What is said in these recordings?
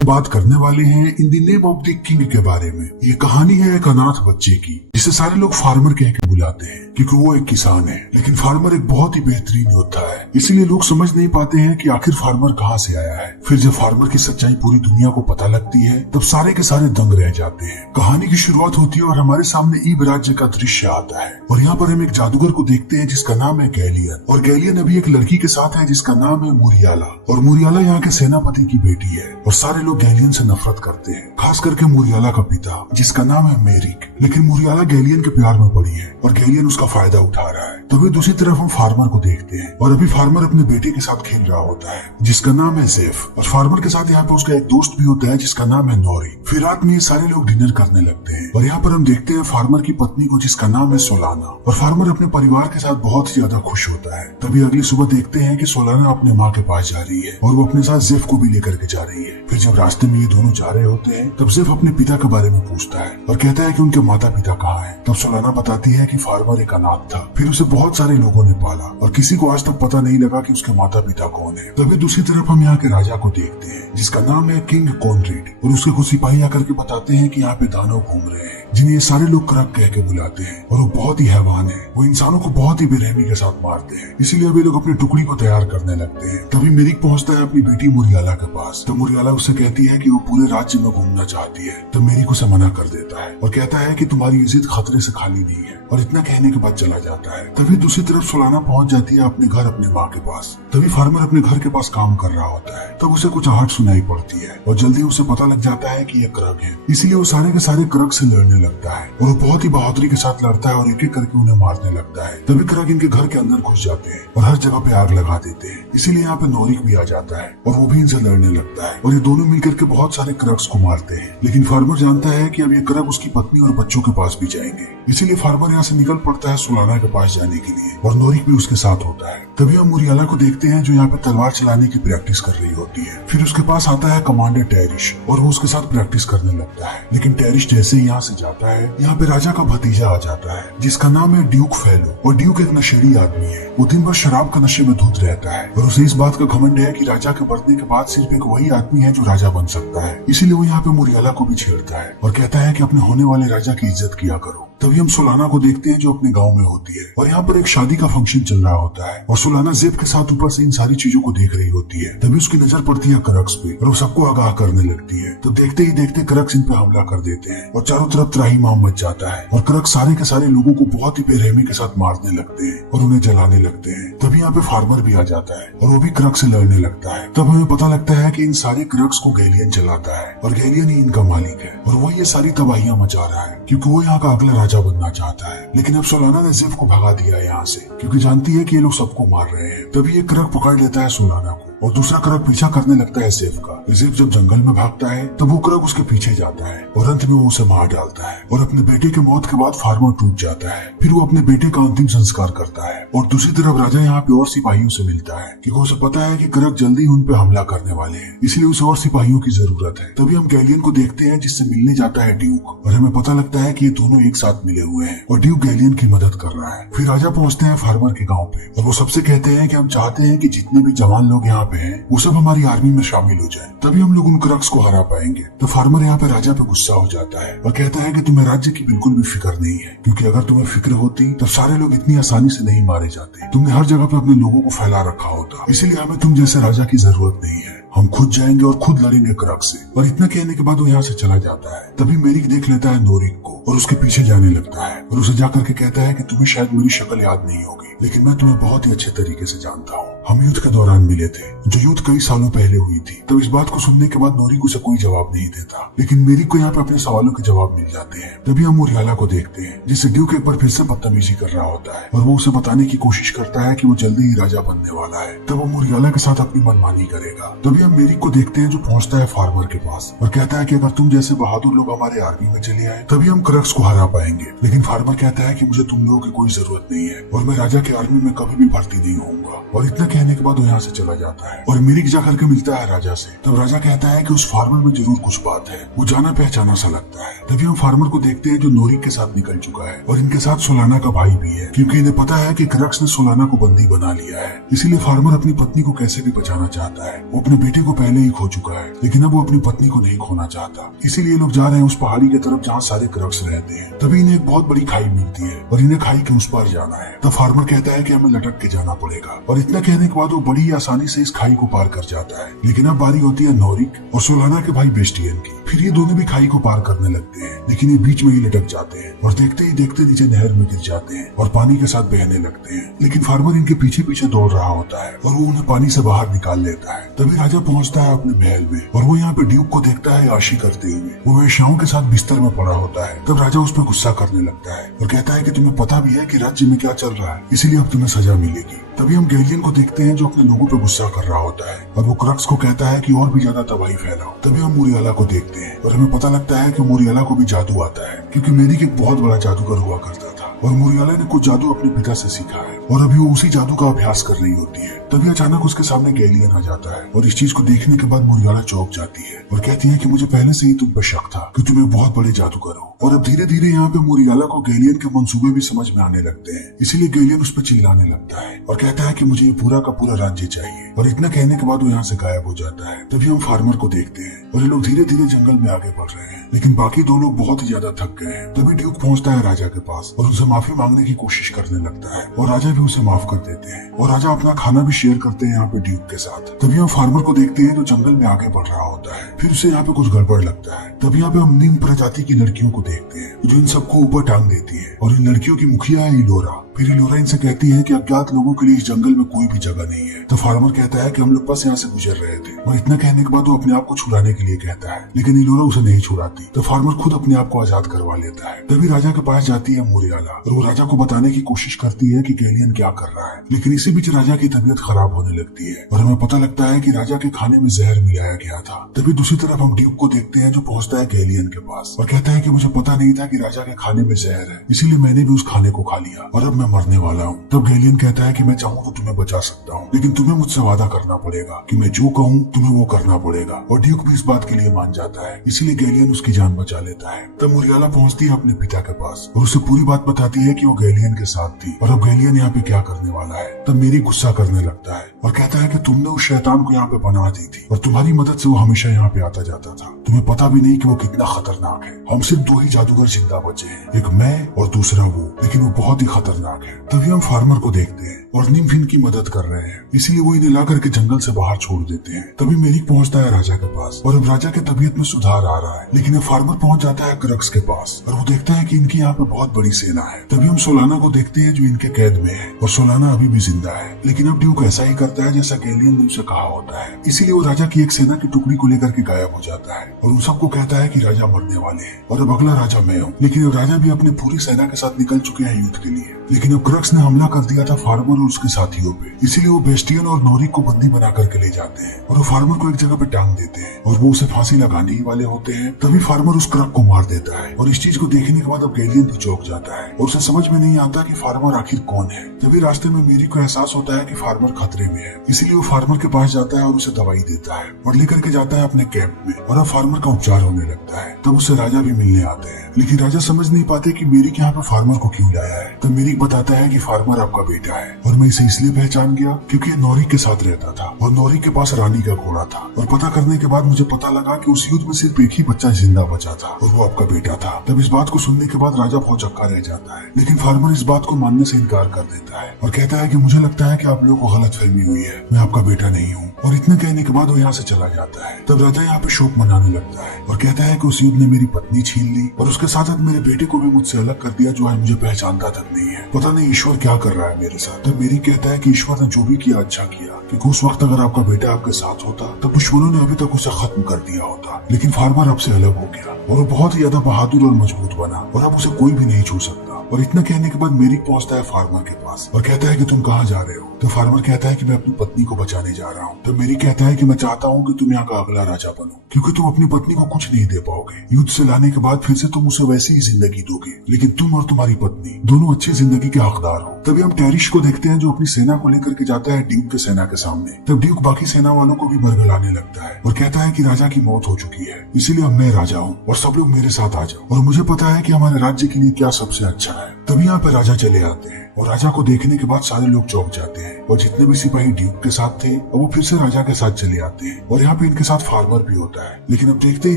बात करने वाले हैं in the name of the king के बारे में। ये कहानी है एक अनाथ बच्चे की जिसे सारे लोग फार्मर कह के बुलाते हैं क्योंकि वो एक किसान है। लेकिन फार्मर एक बहुत ही बेहतरीन योद्धा है, इसीलिए लोग समझ नहीं पाते हैं कि आखिर फार्मर कहाँ से आया है। फिर जब फार्मर की सच्चाई पूरी दुनिया को पता लगती है तब सारे के सारे दंग रह जाते हैं। कहानी की शुरुआत होती है और हमारे सामने ईब राज्य का दृश्य आता है और यहाँ पर हम एक जादूगर को देखते हैं जिसका नाम है गैलियन। और गैलियन अभी एक लड़की के साथ है जिसका नाम है मुरियाला। और मुरियाला यहाँ के सेनापति की बेटी है और सारे लोग गैलियन से नफरत करते हैं, खास करके मुरियाला का पिता जिसका नाम है मेरिक। लेकिन मुरियाला गैलियन के प्यार में पड़ी है और गैलियन उसका फायदा उठा रहा है। तभी दूसरी तरफ हम फार्मर को देखते हैं और अभी फार्मर अपने बेटे के साथ खेल रहा होता है जिसका नाम है जेफ। और फार्मर के साथ यहाँ पे उसका एक दोस्त भी होता है जिसका नाम है नोरी। फिर रात में ये सारे लोग डिनर करने लगते हैं और यहाँ पर हम देखते हैं फार्मर की पत्नी को जिसका नाम है सोलाना। और फार्मर अपने परिवार के साथ बहुत ही ज्यादा खुश होता है। तभी अगली सुबह देखते हैं कि सोलाना अपने माँ के पास जा रही है और वो अपने साथ जेफ को भी लेकर के जा रही है। फिर जब रास्ते में ये दोनों जा रहे होते हैं तब जेफ अपने पिता के बारे में पूछता है और कहता है कि उनके माता पिता कहाँ हैं। तब सोलाना बताती है कि फार्मर एक अनाथ था, फिर उसे बहुत सारे लोगों ने पाला और किसी को आज तक पता नहीं लगा कि उसके माता पिता कौन है। तभी दूसरी तरफ हम यहाँ के राजा को देखते हैं जिसका नाम है किंग कॉनरेड। और उसके कुछ सिपाही आकर के बताते हैं कि यहाँ पे दानव घूम रहे हैं जिन्हें ये सारे लोग क्रग कह के बुलाते हैं और वो बहुत ही हैवान है। वो इंसानों को बहुत ही बेरहमी के साथ मारते हैं, इसीलिए वे लोग अपनी टुकड़ी को तैयार करने लगते हैं। तभी मेरिक पहुंचता है अपनी बेटी मुरियाला के पास। तो मुरियाला उससे कहती है कि वो पूरे राज्य में घूमना चाहती है। तो मेरिक उसे मना कर देता है और कहता है कि तुम्हारी इज्जत खतरे से खाली नहीं है और इतना कहने के बाद चला जाता है। तभी दूसरी तरफ सोलाना पहुंच जाती है अपने घर अपने माँ के पास। तभी फार्मर अपने घर के पास काम कर रहा होता है। तब उसे कुछ आहट सुनाई पड़ती है और जल्दी उसे पता लग जाता है कि ये क्रग है, इसीलिए वो सारे के सारे क्रग से लड़ने लगता है और वो बहुत ही बहादुरी के साथ लड़ता है और एक एक करके उन्हें मारने लगता है। तभी क्रग इनके घर के अंदर घुस जाते हैं और हर जगह पे आग लगा देते हैं, इसीलिए यहाँ पे नोरिक भी आ जाता है और वो भी इनसे लड़ने लगता है और ये दोनों मिलकर के बहुत सारे क्रग्स को मारते हैं। लेकिन फार्मर जानता है कि अब ये क्रग उसकी पत्नी और बच्चों के पास भी जाएंगे, इसीलिए फार्मर यहाँ से निकल पड़ता है सोलाना के पास जाने के लिए और नोरिक भी उसके साथ होता है। तभी हम मुरियाला को देखते हैं जो यहाँ पे तलवार चलाने की प्रैक्टिस कर रही होती है। फिर उसके पास आता है कमांडर टेरिश और वो उसके साथ प्रैक्टिस करने लगता है। लेकिन टेरिश जैसे ही यहाँ से जाता है यहाँ पे राजा का भतीजा आ जाता है जिसका नाम है ड्यूक फेलो। और ड्यूक एक नशेड़ी आदमी है, वो दिन भर शराब का नशे में धुत रहता है और उसे इस बात का घमंड है कि राजा के मरने के बाद सिर्फ एक वही आदमी है जो राजा बन सकता है। इसीलिए वो यहाँ पे मुरियाला को भी छेड़ता है और कहता है कि अपने होने वाले राजा की इज्जत किया करो। तभी हम सोलाना को देखते हैं जो अपने गांव में होती है और यहाँ पर एक शादी का फंक्शन चल रहा होता है और सोलाना जेब के साथ ऊपर से इन सारी चीजों को देख रही होती है। तभी उसकी नजर पड़ती है क्रक्स पे और वो सबको आगाह करने लगती है। तो देखते ही देखते क्रक्स इन पे हमला कर देते हैं और चारों तरफ त्राहिमाम मच जाता है और क्रक्स सारे के सारे लोगों को बहुत ही बेरहमी के साथ मारने लगते हैं और उन्हें जलाने लगते हैं। तभी यहाँ पे फार्मर भी आ जाता है और वो भी क्रक्स से लड़ने लगता है। तब हमें पता लगता है कि इन सारे क्रक्स को गैलियन चलाता है और गैलियन ही इनका मालिक है और वो ये सारी तबाहियां मचा रहा है क्योंकि वो यहाँ का अगला राजा बनना चाहता है। लेकिन अब सोलाना ने जेफ को भगा दिया है यहाँ से क्योंकि जानती है कि ये लोग सबको मार रहे हैं। तभी एक क्रग पकड़ लेता है सोलाना को और दूसरा क्रग पीछा करने लगता है जेफ का। जेफ जब जंगल में भागता है तब वो क्रग उसके पीछे जाता है और अंत में वो उसे मार डालता है और अपने बेटे की मौत के बाद फार्मर टूट जाता है। फिर वो अपने बेटे का अंतिम संस्कार करता है और दूसरी तरफ राजा यहाँ पे और सिपाहियों से मिलता है क्योंकि उसे पता है कि क्रग जल्दी उन पे हमला करने वाले हैं, इसलिए उसे और सिपाहियों की जरूरत है। तभी हम गैलियन को देखते हैं जिससे मिलने जाता है ड्यूक और हमें पता लगता है कि ये दोनों एक साथ मिले हुए हैं और ड्यूक गैलियन की मदद कर रहा है। फिर राजा पहुंचते हैं फार्मर के गाँव पे और वो सबसे कहते हैं कि हम चाहते हैं कि जितने भी जवान लोग यहाँ पे हैं वो सब हमारी आर्मी में शामिल हो जाए, तभी हम लोग उन क्रक्स को हरा पाएंगे। तो फार्मर यहाँ पे राजा पे गुस्सा हो जाता है और कहता है कि तुम्हें राज्य की बिल्कुल भी फिक्र नहीं है क्योंकि अगर तुम्हें फिक्र होती तो सारे लोग इतनी आसानी से नहीं मारे जाते। तुमने हर जगह पे अपने लोगों को फैला रखा होता, इसीलिए हमें तुम जैसे राजा की जरूरत नहीं है। हम खुद जाएंगे और खुद लड़ेंगे क्रग से। और इतना कहने के बाद वो यहाँ से चला जाता है। तभी मेरिक देख लेता है नोरिक को और उसके पीछे जाने लगता है और उसे जाकर के कहता है कि तुम्हें शायद मेरी शक्ल याद नहीं होगी लेकिन मैं तुम्हें बहुत ही अच्छे तरीके से जानता हूँ। हम युद्ध के दौरान मिले थे, जो युद्ध कई सालों पहले हुई थी। तब इस बात को सुनने के बाद नोरिक उसे कोई जवाब नहीं देता लेकिन मेरिक को यहाँ पे अपने सवालों के जवाब मिल जाते हैं। तभी हम मुरियाला को देखते हैं जिससे ड्यूक एक बार फिर से बदतमीजी कर रहा होता है और वो उसे बताने की कोशिश करता है कि वो जल्दी ही राजा बनने वाला है, तब वो मुरियाला के साथ अपनी मनमानी करेगा। तभी हम मेरिक को देखते हैं जो पहुंचता है फार्मर के पास और कहता है कि अगर तुम जैसे बहादुर लोग हमारे आर्मी में चले आए तभी हम क्रक्स को हरा पाएंगे। लेकिन फार्मर कहता है कि मुझे तुम लोगों की कोई जरूरत नहीं है और मैं राजा के आर्मी में कभी भी भर्ती नहीं होऊंगा। और इतना कहने के बाद वो यहाँ से चला जाता है और मेरिक जा करके मिलता है राजा से। तब राजा कहता है कि उस फार्मर में जरूर कुछ बात है, वो जाना पहचाना सा लगता है। तभी हम फार्मर को देखते हैं जो नोरिक के साथ निकल चुका है और इनके साथ सोलाना का भाई भी है, क्योंकि इन्हें पता है कि क्रक्स ने सोलाना को बंदी बना लिया है। इसीलिए फार्मर अपनी पत्नी को कैसे भी बचाना चाहता है। वो अपने बेटे को पहले ही खो चुका है, लेकिन अब वो अपनी पत्नी को नहीं खोना चाहता। इसीलिए लोग जा रहे हैं उस पहाड़ी की तरफ जहाँ सारे क्रक्स रहते हैं। तभी इन्हें एक बहुत बड़ी खाई मिलती है और इन्हें खाई के उस पार जाना है। तब फार्मर कहता है कि हमें लटक के जाना पड़ेगा और इतना कहने के बाद वो बड़ी आसानी से इस खाई को पार कर जाता है। लेकिन अब बारी होती है नोरिक और सोलाना के भाई बेस्टियन की। फिर ये दोनों भी खाई को पार करने लगते हैं, लेकिन ये बीच में ही लटक जाते हैं और देखते ही देखते नीचे नहर में गिर जाते हैं और पानी के साथ बहने लगते हैं। लेकिन फार्मर इनके पीछे पीछे दौड़ रहा होता है और वो उन्हें पानी से बाहर निकाल लेता है। तभी राजा पहुंचता है अपने महल में और वो यहाँ पे ड्यूक को देखता है आशी करते हुए। वो वेश्याओं के साथ बिस्तर में पड़ा होता है। तब राजा उस पर गुस्सा करने लगता है और कहता है कि तुम्हें पता भी है कि राज्य में क्या चल रहा है, इसीलिए अब तुम्हें सजा मिलेगी। तभी हम गैलियन को देखते हैं जो अपने लोगों पे गुस्सा कर रहा होता है और वो क्रक्स को कहता है कि और भी ज्यादा तबाही फैलाओ। तभी हम मोरियाला को देखते हैं और हमें पता लगता है कि मोरियाला को भी जादू आता है, क्योंकि मेरिक एक बहुत बड़ा जादूगर हुआ करता था और मोरियाला ने कुछ जादू अपने पिता से सीखा है और अभी वो उसी जादू का अभ्यास कर रही होती है। तभी अचानक उसके सामने गैलियन आ जाता है और इस चीज को देखने के बाद मोरियाला चौंक जाती है और कहती है कि मुझे पहले से ही तुम पर शक था कि तुम एक बहुत बड़े जादूगर हो। और अब धीरे धीरे यहाँ पे मोरियाला को गैलियन के मंसूबे भी समझ में आने लगते हैं। इसीलिए गैलियन उस पर चिल्लाने लगता है और कहता है कि मुझे ये पूरा का पूरा राज्य चाहिए। और इतना कहने के बाद वो यहाँ से गायब हो जाता है। तभी हम फार्मर को देखते हैं और ये लोग धीरे धीरे जंगल में आगे बढ़ रहे हैं, लेकिन बाकी दो लोग बहुत ही ज्यादा थक गए हैं। तभी ड्यूक पहुंचता है राजा के पास और उनसे माफी मांगने की कोशिश करने लगता है और राजा भी उसे माफ कर देते हैं और राजा अपना खाना भी शेयर करते हैं यहाँ पे ड्यूक के साथ। तभी हम फार्मर को देखते हैं जो जंगल में आगे बढ़ रहा होता है। फिर उसे यहाँ पे कुछ गड़बड़ लगता है। तभी यहाँ पे हम नीम प्रजाति की लड़कियों को देखते हैं जो इन सबको ऊपर टांग देती है और इन लड़कियों की मुखिया है इलोरा। फिर इलोरा इनसे कहती है कि अज्ञात लोगों के लिए इस जंगल में कोई भी जगह नहीं है। तो फार्मर कहता है कि हम लोग बस यहाँ से गुजर रहे थे और इतना कहने के बाद वो अपने आप को छुड़ाने के लिए कहता है, लेकिन इलोरा उसे नहीं छुड़ाती। तो फार्मर खुद अपने आप को आजाद करवा लेता है। तभी राजा के पास जाती है मोरियाला और वो राजा को बताने की कोशिश करती है कि गैलियन क्या कर रहा है। लेकिन इसी बीच राजा की तबीयत खराब होने लगती है और हमें पता लगता है कि राजा के खाने में जहर मिलाया गया था। तभी दूसरी तरफ हम ड्यूक को देखते हैं जो पहुंचता है गैलियन के पास और कहता है कि मुझे पता नहीं था कि राजा के खाने में जहर है, इसीलिए मैंने भी उस खाने को खा लिया और अब मैं मरने वाला हूँ। तब गैलियन कहता है कि मैं चाहूँ तो तुम्हें बचा सकता हूँ, लेकिन तुम्हें मुझसे वादा करना पड़ेगा कि मैं जो कहूँ तुम्हें वो करना पड़ेगा। और ड्यूक भी इस बात के लिए मान जाता है, इसीलिए गैलियन उसकी जान बचा लेता है। तब मोरियाला पहुंचती है अपने पिता के पास और उसे पूरी बात बताती है कि वो गैलियन के साथ थी और अब गैलियन यहाँ पे क्या करने वाला है। तब मेरी गुस्सा करने लगता है और कहता है कि तुमने उस शैतान को यहाँ पे बना दी थी और तुम्हारी मदद से वो हमेशा यहाँ पे आता जाता था। तुम्हें पता भी नहीं कि वो कितना खतरनाक है। हम सिर्फ दो ही जादूगर जिंदा बचे हैं, एक मैं और दूसरा वो, लेकिन वो बहुत ही खतरनाक है। तभी हम फार्मर को देखते हैं और निम्फिन की मदद कर रहे हैं, इसीलिए वो इन्हें ला करके जंगल से बाहर छोड़ देते हैं। तभी मेरिक पहुंचता है राजा के पास और अब राजा की तबीयत में सुधार आ रहा है, लेकिन अब फार्मर पहुंच जाता है क्रक्स के पास और वो देखता है कि इनकी यहाँ पे बहुत बड़ी सेना है। तभी हम सोलाना को देखते हैं जो इनके कैद में है और सोलाना अभी भी जिंदा है, लेकिन अब ड्यूक ऐसा ही करता है जैसा गैलियन ने उसे कहा होता है। इसीलिए वो राजा की एक सेना की टुकड़ी को लेकर के गायब हो जाता है और उन सबको कहता है कि राजा मरने वाले हैं और अब अगला राजा मैं हूँ। लेकिन अब राजा भी अपनी पूरी सेना के साथ निकल चुके हैं युद्ध के लिए, लेकिन अब क्रक्स ने हमला कर दिया था फार्मर और उसके साथियों पे, इसीलिए वो बेस्टियन और नोरिक को बंदी बना करके ले जाते हैं और वो फार्मर को एक जगह पे टांग देते हैं और वो उसे फांसी लगाने ही वाले होते हैं। तभी फार्मर उस क्रक को मार देता है और इस चीज को देखने के बाद अब गैलियन भी चौंक जाता है और उसे समझ में नहीं आता कि फार्मर आखिर कौन है। तभी रास्ते में मेरिक को एहसास होता है कि फार्मर खतरे में है, इसीलिए वो फार्मर के पास जाता है और उसे दवाई देता है और लेकर के जाता है अपने कैंप में और अब फार्मर का उपचार होने लगता है। तब उसे राजा भी मिलने आते हैं, लेकिन राजा समझ नहीं पाते कि मेरिक यहाँ पे फार्मर को क्यों लाया है। तब मेरिक बताता है कि फार्मर आपका बेटा है और मैं इसे इसलिए पहचान गया क्योंकि ये नोरिक के साथ रहता था और नोरिक के पास रानी का घोड़ा था और पता करने के बाद मुझे पता लगा कि उस युद्ध में सिर्फ एक ही बच्चा जिंदा बचा था और वो आपका बेटा था। तब इस बात को सुनने के बाद राजा भौचक्का रह जाता है, लेकिन फार्मर इस बात को मानने से इनकार कर देता है और कहता है कि मुझे लगता है कि आप लोगों को गलतफहमी हुई है, मैं आपका बेटा नहीं हूँ। और इतना कहने के बाद वो यहाँ से चला जाता है। तब राजा यहाँ पे शोक मनाने लगता है और कहता है कि उस युद्ध ने मेरी पत्नी छीन ली और उसके साथ साथ मेरे बेटे को भी मुझसे अलग कर दिया, जो आज मुझे पहचानता तक नहीं है। पता नहीं ईश्वर क्या कर रहा है मेरे साथ। तब मेरी कहता है कि ईश्वर ने जो भी किया अच्छा किया, क्योंकि उस वक्त अगर आपका बेटा आपके साथ होता तब दुश्मनों ने अभी तक उसे खत्म कर दिया होता। लेकिन फार्मर अब से अलग हो गया और वो बहुत ही ज्यादा बहादुर और मजबूत बना और अब उसे कोई भी नहीं छू सकता। और इतना कहने के बाद मेरिक पहुंचता है फार्मर के पास और कहता है कि तुम कहाँ जा रहे हो। तो फार्मर कहता है कि मैं अपनी पत्नी को बचाने जा रहा हूँ। तो मेरिक कहता है कि मैं चाहता हूँ कि तुम यहाँ का अगला राजा बनो, क्योंकि तुम अपनी पत्नी को कुछ नहीं दे पाओगे। युद्ध से लाने के बाद फिर से तुम उसे वैसी ही जिंदगी दोगे, लेकिन तुम और तुम्हारी पत्नी दोनों अच्छी जिंदगी के हकदार हो। तभी हम टेरिश को देखते हैं जो अपनी सेना को लेकर के जाता है ड्यूक के सेना के सामने। तब ड्यूक बाकी सेना वालों को भी बरगलाने लगता है और कहता है कि राजा की मौत हो चुकी है, इसीलिए अब मैं राजा हूँ और सब लोग मेरे साथ आ जाओ और मुझे पता है कि हमारे राज्य के लिए क्या सबसे अच्छा है। तभी यहाँ पे राजा चले आते हैं और राजा को देखने के बाद सारे लोग चौंक जाते हैं और जितने भी सिपाही ड्यूक के साथ थे और वो फिर से राजा के साथ चले आते हैं और यहाँ पे इनके साथ फार्मर भी होता है। लेकिन अब देखते ही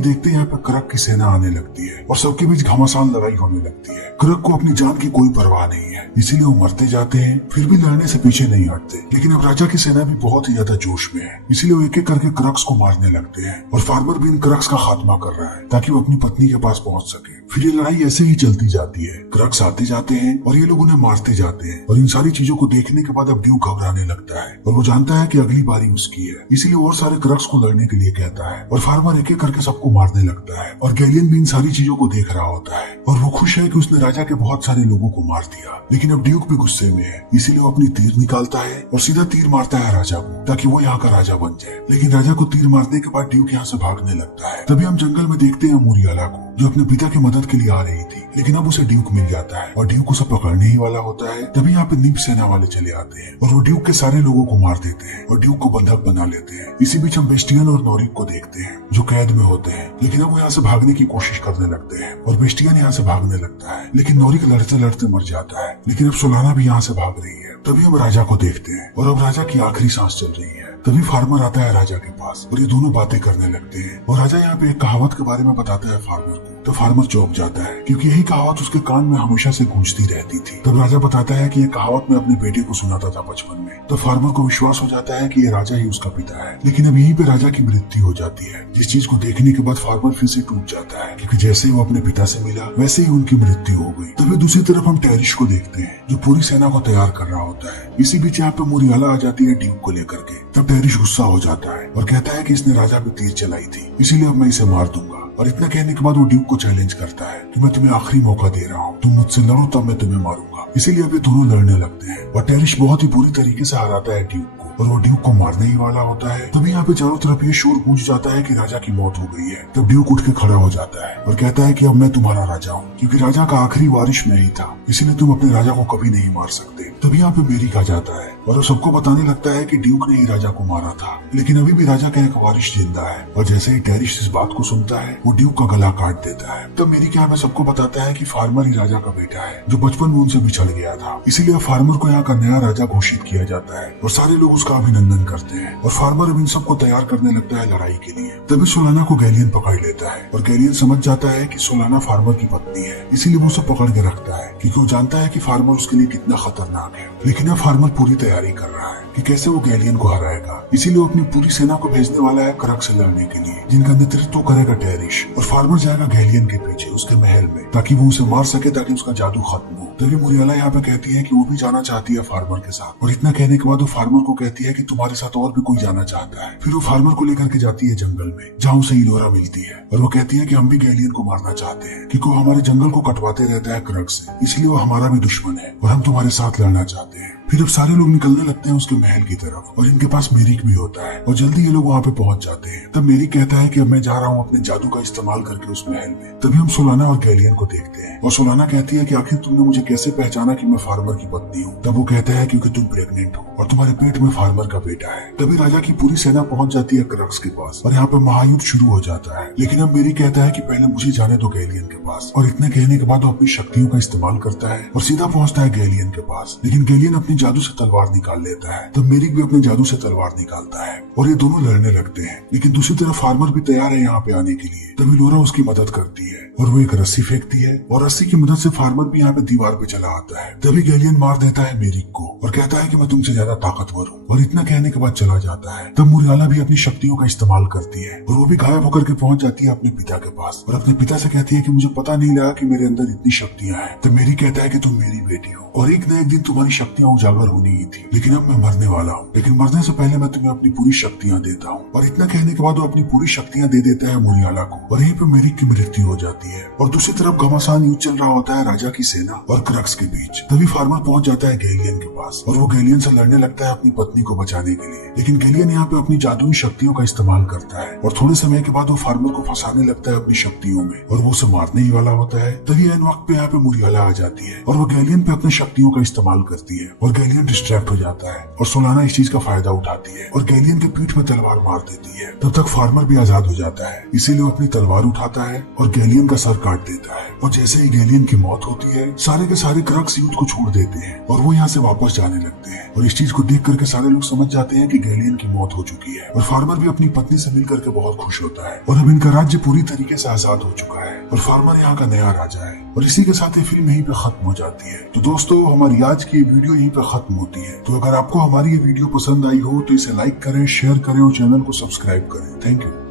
देखते यहाँ पे क्रक की सेना आने लगती है और सबके बीच घमासान लड़ाई होने लगती है। क्रक को अपनी जान की कोई परवाह नहीं है, इसीलिए वो मरते जाते हैं, फिर भी लड़ने से पीछे नहीं हटते। लेकिन अब राजा की सेना भी बहुत ही ज्यादा जोश में है, इसीलिए वो एक एक करके क्रक्स को मारने लगते हैं और फार्मर भी इन क्रक्स का खात्मा कर रहा है ताकि वो अपनी पत्नी के पास पहुंच सके। फिर ये लड़ाई ऐसे ही चलती जाती है, क्रक्स आते जाते हैं और ये लोग उन्हें मारते जाते हैं और इन सारी चीजों को देखने के बाद अब ड्यूक घबराने लगता है और वो जानता है कि अगली बारी उसकी है, इसीलिए और सारे क्रक्स को लड़ने के लिए कहता है और फार्मर एक एक करके सबको मारने लगता है और गैलियन भी इन सारी चीजों को देख रहा होता है और वो खुश है कि उसने राजा के बहुत सारे लोगों को मार दिया। लेकिन अब ड्यूक भी गुस्से में है, इसीलिए वो अपनी तीर निकालता है और सीधा तीर मारता है राजा को ताकि वो यहाँ का राजा बन जाए। लेकिन राजा को तीर मारने के बाद ड्यूक यहाँ से भागने लगता है। तभी हम जंगल में देखते हैं मूरियाला को जो अपने पिता की मदद के लिए आ रही थी, लेकिन अब उसे ड्यूक मिल जाता है और ड्यूक उसे पकड़ने ही वाला होता है। तभी यहाँ पे निब सेना वाले चले आते हैं और वो ड्यूक के सारे लोगों को मार देते हैं और ड्यूक को बंधक बना लेते हैं। इसी बीच हम बेस्टियन और नोरिक को देखते हैं जो कैद में होते हैं, लेकिन अब वो यहाँ से भागने की कोशिश करने लगते हैं और बेस्टियन यहाँ से भागने लगता है, लेकिन नोरिक लड़ते लड़ते मर जाता है। लेकिन अब सोलाना भी यहाँ से भाग रही है। तभी हम राजा को देखते हैं और अब राजा की आखिरी सांस चल रही है। तभी फार्मर आता है राजा के पास और ये दोनों बातें करने लगते हैं और राजा यहाँ पे एक कहावत के बारे में बताता है फार्मर को। तो फार्मर चौंक जाता है क्योंकि यही कहावत उसके कान में हमेशा से गूंजती रहती थी। तब राजा बताता है कि ये कहावत मैं अपने बेटे को सुनाता था बचपन में। तो फार्मर को विश्वास हो जाता है कि ये राजा ही उसका पिता है। लेकिन अब यहीं पे राजा की मृत्यु हो जाती है, जिस चीज को देखने के बाद फार्मर फिर से टूट जाता है क्योंकि जैसे ही वो अपने पिता से मिला वैसे ही उनकी मृत्यु हो गई। तभी दूसरी तरफ हम टेरिश को देखते हैं जो पूरी सेना को तैयार कर रहा होता है। इसी बीच यहाँ पे मूरियाला आ जाती है ड्यूक को लेकर के। तब टेरिश गुस्सा हो जाता है और कहता है कि इसने राजा पे तीर चलाई थी, इसीलिए अब मैं इसे मार दूंगा। और इतना कहने के बाद वो ड्यूक को चैलेंज करता है कि मैं तुम्हें आखिरी मौका दे रहा हूँ, तुम मुझसे लड़ो तब मैं तुम्हें मारूंगा। इसीलिए अब ये दोनों लड़ने लगते हैं और टेरिश बहुत ही बुरी तरीके से हराता है ड्यूक को और वो ड्यूक को मारने ही वाला होता है। तभी यहाँ पे चारों तरफ ये शोर गूंज जाता है कि राजा की मौत हो गई है। तब ड्यूक उठ के खड़ा हो जाता है और कहता है कि अब मैं तुम्हारा राजा हूँ, क्योंकि राजा का आखिरी वारिश मैं ही था, इसीलिए तुम अपने राजा को कभी नहीं मार सकते। तभी यहाँ पे मेरिक आ जाता है और वो सबको बताने लगता है कि ड्यूक ने ही राजा को मारा था, लेकिन अभी भी राजा का एक वारिश जिंदा है। और जैसे ही टेरिश इस बात को सुनता है वो ड्यूक का गला काट देता है। तब मेरिक यहाँ पे सबको बताता है कि फार्मर ही राजा का बेटा है जो बचपन में उनसे बिछड़ गया था, इसीलिए फार्मर को यहाँ का नया राजा घोषित किया जाता है और सारे लोग उसका अभिनंदन करते हैं। और फार्मर अब इन सबको तैयार करने लगता है लड़ाई के लिए। तभी सोलाना को गैलियन पकड़ लेता है और गैलियन समझ जाता है कि सोलाना फार्मर की पत्नी है, इसीलिए वो उसे पकड़ के रखता है क्योंकि वो जानता है कि फार्मर उसके लिए कितना खतरनाक है। लेकिन अब फार्मर पूरी तैयारी कर रहा है कि कैसे वो गैलियन को हराएगा, इसीलिए वो अपनी पूरी सेना को भेजने वाला है क्रक से लड़ने के लिए, जिनका नेतृत्व करेगा टेरिश। और फार्मर जाएगा गैलियन के पीछे उसके महल में ताकि वो उसे मार सके, ताकि उसका जादू खत्म हो। तभी मूरियाला यहाँ पे कहती है कि वो भी जाना चाहती है फार्मर के साथ और इतना कहने के बाद वो फार्मर को कहती है कि तुम्हारे साथ और भी कोई जाना चाहता है। फिर वो फार्मर को लेकर के जाती है जंगल में जहाँ उसे इलोरा मिलती है और वो कहती है कि हम भी गैलियन को मारना चाहते हैं क्योंकि वो हमारे जंगल को कटवाते रहता है क्रक से, इसलिए वो हमारा भी दुश्मन है और हम तुम्हारे साथ लड़ना चाहते हैं। फिर अब सारे लोग निकलने लगते हैं उसके महल की तरफ और इनके पास मेरिक भी होता है और जल्दी ये लोग वहाँ पे पहुंच जाते हैं। तब मेरिक कहता है कि अब मैं जा रहा हूँ अपने जादू का इस्तेमाल करके उस महल में। तभी हम सोलाना और गैलियन को देखते हैं और सोलाना कहती है कि आखिर तुमने मुझे कैसे पहचाना कि मैं फार्मर की पत्नी हूँ। तब वो कहता है क्योंकि तुम प्रेग्नेंट हो और तुम्हारे पेट में फार्मर का बेटा है। तभी राजा की पूरी सेना पहुंच जाती है क्रक्स के पास और यहाँ पे महायुद्ध शुरू हो जाता है। लेकिन अब मेरिक कहता है कि पहले मुझे जाने दो गैलियन के पास, और इतने कहने के बाद वो अपनी शक्तियों का इस्तेमाल करता है और सीधा पहुंचता है गैलियन के पास। लेकिन गैलियन अपनी जादू से तलवार निकाल लेता है, तब मेरिक भी अपने जादू से तलवार निकालता है और ये दोनों लड़ने लगते हैं। लेकिन दूसरी तरफ फार्मर भी तैयार है यहाँ पे आने के लिए। तभी लोरा उसकी मदद करती है और वो एक रस्सी फेंकती है और रस्सी की मदद से फार्मर भी यहाँ पे दीवार पे चला आता है। तभी गैलियन मार देता है मेरिक को और कहता है कि मैं तुमसे ज्यादा ताकतवर हूँ, और इतना कहने के बाद चला जाता है। तब मूरियाला भी अपनी शक्तियों का इस्तेमाल करती है और वो भी गायब होकर के पहुंच जाती है अपने पिता के पास और अपने पिता से कहती है कि मुझे पता नहीं लगा कि मेरे अंदर इतनी शक्तियां हैं। तब मेरिक कहता है कि तुम मेरी बेटी हो और एक न एक दिन तुम्हारी शक्तियां उजागर होनी ही थी, लेकिन अब मैं मरने वाला हूँ, लेकिन मरने से पहले मैं तुम्हें अपनी पूरी शक्तियाँ देता हूँ। और इतना कहने के बाद वो अपनी पूरी शक्तियाँ दे देता है मुरियाला को, और यहीं पे मेरिक की मृत्यु हो जाती है। और दूसरी तरफ घमासान युद्ध चल रहा होता है राजा की सेना और क्रक्स के बीच। तभी फार्मर पहुंच जाता है गैलियन के पास, और वो गैलियन से लड़ने लगता है अपनी पत्नी को बचाने के लिए। लेकिन गैलियन यहाँ पे अपनी जादुई शक्तियों का इस्तेमाल करता है, और थोड़े समय के बाद वो फार्मर को फंसाने लगता है अपनी शक्तियों में, और वो उसे मारने ही वाला होता है। तभी एन वक्त पे यहाँ पे मुरियाला आ जाती है, और वो गैलियन पे अपनी शक्तियों का इस्तेमाल करती है, और गैलियन डिस्ट्रैक्ट हो जाता है, और सोलाना इस चीज का फायदा उठाती है और गैलियन के पीठ में तलवार मार देती है। तब तक फार्मर भी आजाद हो जाता है, इसीलिए वो अपनी तलवार उठाता है और गैलियन का सर काट देता है। और जैसे ही गैलियन की मौत होती है, सारे के सारे क्रक्स युद्ध को छोड़ देते हैं और वो यहाँ से वापस जाने लगते हैं। और इस चीज को देख करके सारे लोग समझ जाते हैं कि गैलियन की मौत हो चुकी है, और फार्मर भी अपनी पत्नी से मिल करके बहुत खुश होता है, और अब इनका राज्य पूरी तरीके से आजाद हो चुका है, और फार्मर यहाँ का नया राजा है। और इसी के साथ ये फिल्म यहीं पे खत्म हो जाती है। तो दोस्तों, हमारी आज की वीडियो यहीं पे खत्म होती है। तो अगर आपको हमारी ये वीडियो पसंद आई हो तो इसे लाइक करें, शेयर करें और चैनल को सब्सक्राइब करें। Thank you.